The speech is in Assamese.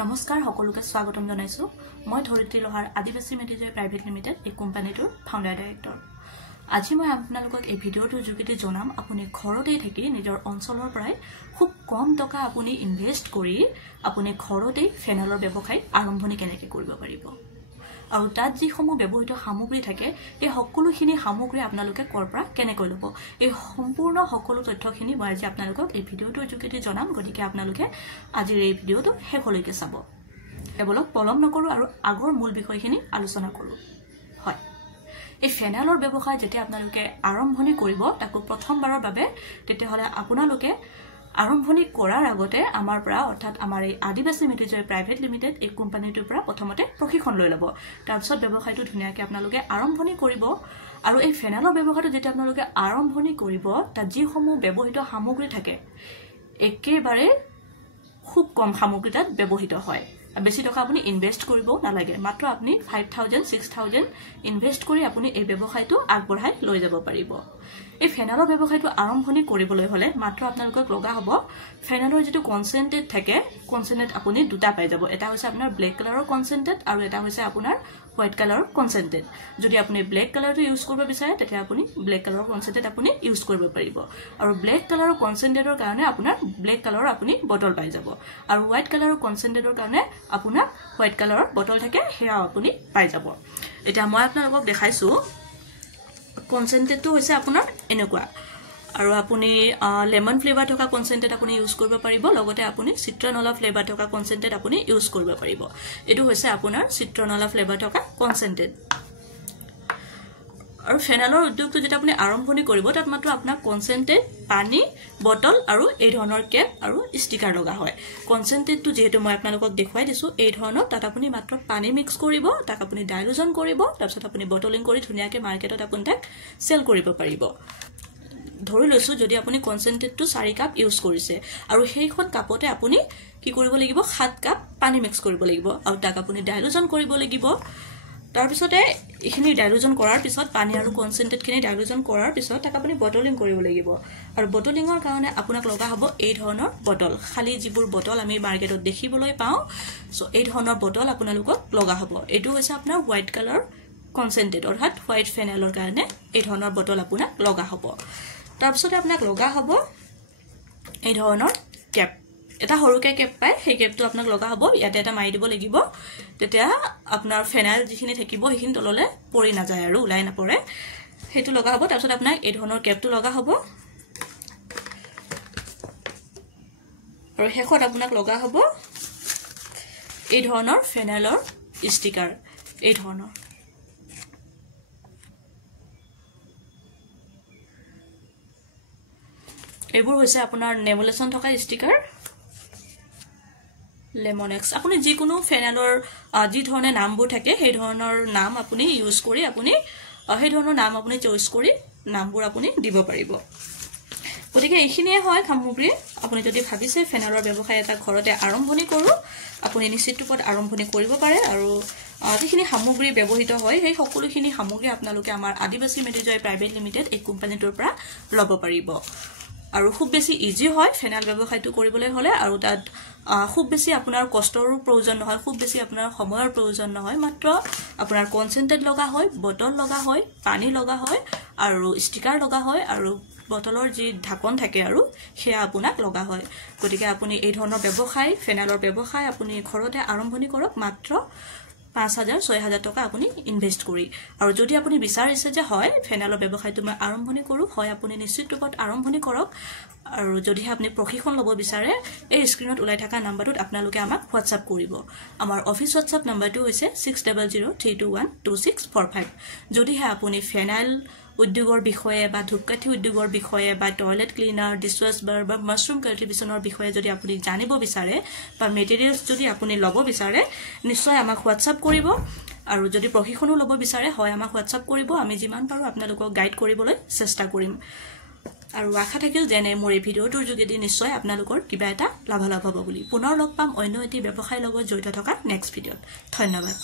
নমস্কাৰ সকলোকে স্বাগতম জনাইছো মই ধৰিত্ৰী লোহাৰ আদিবাসী মেডিজয় প্ৰাইভেট লিমিটেড এই কোম্পানীটোৰ ফাউণ্ডাৰ ডাইৰেক্টৰ আজি মই আপোনালোকক এই ভিডিঅ'টোৰ যোগেদি জনাম আপুনি ঘৰতেই থাকি নিজৰ অঞ্চলৰ পৰাই খুব কম টকা আপুনি ইনভেষ্ট কৰি আপুনি ঘৰতেই ফেনালৰ ব্যৱসায় আৰম্ভণি কেনেকৈ কৰিব পাৰিব আৰু তাত যি সমূহ ব্যৱহৃত সামগ্ৰী থাকে এই সকলোখিনি সামগ্ৰী আপোনালোকে কৰ পৰা কেনেকৈ ল'ব এই সম্পূৰ্ণ সকলো তথ্যখিনি মই আজি আপোনালোকক এই ভিডিঅ'টোৰ যোগেদি জনাম গতিকে আপোনালোকে আজিৰ এই ভিডিঅ'টো শেষলৈকে চাব কেৱল পলম নকৰো আৰু আগৰ মূল বিষয়খিনি আলোচনা কৰো হয় এই ফেনালৰ ব্যৱসায় যেতিয়া আপোনালোকে আৰম্ভণি কৰিব তাকো প্ৰথমবাৰৰ বাবে তেতিয়াহলে আপোনালোকে আৰম্ভণি কৰাৰ আগতে আমাৰ পৰা অৰ্থাৎ আমাৰ এই আদিবাসী মেডিজয় প্ৰাইভেট লিমিটেড এই কোম্পানীটোৰ পৰা প্ৰথমতে প্ৰশিক্ষণ লৈ ল'ব তাৰপিছত ব্যৱসায়টো ধুনীয়াকৈ আপোনালোকে আৰম্ভণি কৰিব আৰু এই ফেনালৰ ব্যৱসায়টো যেতিয়া আপোনালোকে আৰম্ভণি কৰিব তাত যিসমূহ ব্যৱহৃত সামগ্ৰী থাকে একেবাৰে খুব কম সামগ্ৰী তাত ব্যৱহৃত হয় বেছি টকা আপুনি ইনভেষ্ট কৰিব নালাগে মাত্ৰ আপুনি 5000 6000 ইনভেষ্ট কৰি আপুনি এই ব্যৱসায়টো আগবঢ়াই লৈ যাব পাৰিব এই ফেনালৰ ব্যৱসায়টো আৰম্ভণি কৰিবলৈ হলে মাত্ৰ আপোনালোকক লগা হ'ব ফেনালৰ যেটো কনসেন্ট্ৰেট থাকে কনসেন্ট্ৰেট আপুনি দুটা পাই যাব এটা হৈছে আপোনাৰ ব্লেক কালাৰৰ কনসেন্ট্ৰেট আৰু এটা হৈছে আপোনাৰ হোৱাইট কালাৰৰ কনসেন্ট্ৰেট যদি আপুনি ব্লেক কালাৰটো ইউজ কৰিব বিচাৰে তেতিয়া আপুনি ব্লেক কালাৰৰ কনসেন্ট্ৰেট আপুনি ইউজ কৰিব পাৰিব আৰু ব্লেক কালাৰৰ কনসেন্ট্ৰেটৰ কাৰণে আপোনাৰ ব্লেক কালাৰৰ আপুনি বটল পাই যাব আৰু হোৱাইট কালাৰৰ কনসেন্ট্ৰেটৰ কাৰণে আপোনাৰ হোৱাইট কালাৰৰ বটল থাকে হেয়া আপুনি পাই যাব এটা মই আপোনালোকক দেখাইছো কনসেন্ট্ৰেটটো হৈছে আপোনাৰ এনেকুৱা আৰু আপুনি লেমন ফ্লেভাৰ থকা কনসেন্ট্ৰেট আপুনি ইউজ কৰিব পাৰিব লগতে আপুনি চিট্ৰনলা ফ্লেভাৰ থকা কনসেন্ট্ৰেট আপুনি ইউজ কৰিব পাৰিব এটো হৈছে আপোনাৰ চিট্ৰনলা ফ্লেভাৰ থকা কনসেন্ট্ৰেট আৰু ফেনালৰ উদ্যোগটো যেটা আপুনি আৰম্ভণি কৰিব তাত মাত্ৰ আপোনাৰ কনসেন্ট্ৰেট পানী বটল আৰু এই ধৰণৰ কেপ আৰু ষ্টিকাৰ লগা হয় কনসেন্ট্ৰেটটো যেহেতু মই আপোনালোকক দেখুৱাই দিছো এই ধৰণৰ তাত আপুনি মাত্ৰ পানী মিক্স কৰিব তাক আপুনি ডাইলুজন কৰিব তাৰপিছত আপুনি বটলিং কৰি ধুনীয়াকৈ মাৰ্কেটত আপুনি তাক সেল কৰিব পাৰিব ধৰি লৈছো যদি আপুনি কনসেন্ট্ৰেটটো 4 কাপ ইউজ কৰিছে আৰু সেইখন কাপতে আপুনি কি কৰিব লাগিব 7 কাপ পানী মিক্স কৰিব লাগিব আৰু তাক আপুনি ডাইলুজন কৰিব লাগিব তাৰ পিছতে এখিনি ডাইলুজন কৰাৰ পিছত পানী আৰু কনসেন্ট্ৰেট খিনি ডাইলুজন কৰাৰ পিছত তাক আপুনি বটলিং কৰিব লাগিব আৰু বটলিংৰ কাৰণে আপোনাক লগা হ'ব এই ধৰণৰ বটল খালি যিবোৰ বটল আমি মাৰ্কেটত দেখিবলৈ পাওঁ সো এই ধৰণৰ বটল আপোনালোকক লগা হ'ব এটো হৈছে আপোনাৰ হোৱাইট কালাৰ কনসেন্ট্ৰেট অৰ্থাৎ হোৱাইট ফেনালৰ কাৰণে এই ধৰণৰ বটল আপোনাক লগা হ'ব তাৰ পিছতে আপোনাক লগা হ'ব এই ধৰণৰ কেপ এটা হৰুকে কেপ পাই সেই কেপটো আপোনাক লগা হ'ব ইয়াতে এটা মাৰি দিব লাগিব তেতিয়া আপোনাৰ ফেনাল যিখিনি থাকিব সেইখিনি তললে পৰি না যায় আৰু উলাই না পৰে হেতু লগা হ'ব তাৰপিছত আপোনাক এই ধৰণৰ কেপটো লগা হ'ব আৰু হেখত আপোনাক লগা হ'ব এই ধৰণৰ ফেনালৰ ষ্টিকাৰ এই ধৰণৰ এবোৰ হৈছে আপোনাৰ নেমুলেশন থকা ষ্টিকাৰ লেমনেক্স আপুনি যি কোনো ফেনালৰ যি ধৰণে নামবোৰ থাকে সেই ধৰণৰ নাম আপুনি ইউজ কৰি আপুনি সেই ধৰণৰ নাম আপুনি চইচ কৰি নামবোৰ আপুনি দিব পাৰিব গতিকে এইখিনিয়ে হয় সামগ্ৰী আপুনি যদি ভাবিছে ফেনালৰ ব্যৱসায় এটা ঘৰতে আৰম্ভণি কৰো আপুনি নিশ্চিত ৰূপত আৰম্ভণি কৰিব পাৰে আৰু যিখিনি সামগ্ৰী ব্যৱহৃত হয় সেই সকলোখিনি সামগ্ৰী আপোনালোকে আমাৰ আদিবাসী মেডিজয় প্ৰাইভেট লিমিটেড এই কোম্পানীটোৰ পৰা ল'ব পাৰিব আৰু খুব বেছি ইজি হয় ফেনাল ব্যৱসায়টো কৰিবলৈ হলে আৰু তাত খুব বেছি আপোনাৰ কষ্টৰ প্ৰয়োজন নহয় খুব বেছি আপোনাৰ সময়ৰ প্ৰয়োজন নহয় মাত্ৰ আপোনাৰ কনসেন্ট্ৰেট লগা হয় বটল লগা হয় পানী লগা হয় আৰু ষ্টিকাৰ লগা হয় আৰু বটলৰ যি ঢাকন থাকে আৰু হেয়া আপোনাক লগা হয় গতিকে আপুনি এই ধৰণৰ ব্যৱসায় ফেনালৰ ব্যৱসায় আপুনি ঘৰতে আৰম্ভণি কৰক মাত্ৰ 5000 6000 টকা আপুনি ইনভেষ্ট কৰি আৰু যদি আপুনি বিচাৰিছে যে হয় ফেনালৰ ব্যৱসায়টো মই আৰম্ভণি কৰো হয় আপুনি নিশ্চিত ৰূপত আৰম্ভণি কৰক আৰু যদি আপুনি প্ৰশিক্ষণ ল'ব বিচাৰে এই স্ক্ৰিনত উলাই থকা নাম্বাৰটোত আপোনালোকে আমাক WhatsApp কৰিব আমাৰ অফিস WhatsApp নাম্বাৰটো হৈছে 6003212645 যদিহে আপুনি ফেনাল উদ্যোগৰ বিষয়ে বা ধূপকাঠি উদ্যোগৰ বিষয়ে বা টয়লেট ক্লিনাৰ ডিশৱাশ্বাৰ বা মাশৰুম কাল্টিভেশনৰ বিষয়ে যদি আপুনি জানিব বিচাৰে বা মেটেৰিয়েলছ যদি আপুনি ল'ব বিচাৰে নিশ্চয় আমাক WhatsApp কৰিব আৰু যদি প্ৰশিক্ষণও ল'ব বিচাৰে হয় আমাক WhatsApp কৰিব আমি যিমান পাৰো আপোনালোকক গাইড কৰিবলৈ চেষ্টা কৰিম আৰু আশা থাকিল যেনে মোৰ এই ভিডিঅ'টোৰ যোগেদি নিশ্চয় আপোনালোকৰ কিবা এটা লাভালাভ হ'ব বুলি পুনৰ লগ পাম অন্য এটি ব্যৱসায়ৰ লগত জড়িত থকা নেক্সট ভিডিঅ'ত ধন্যবাদ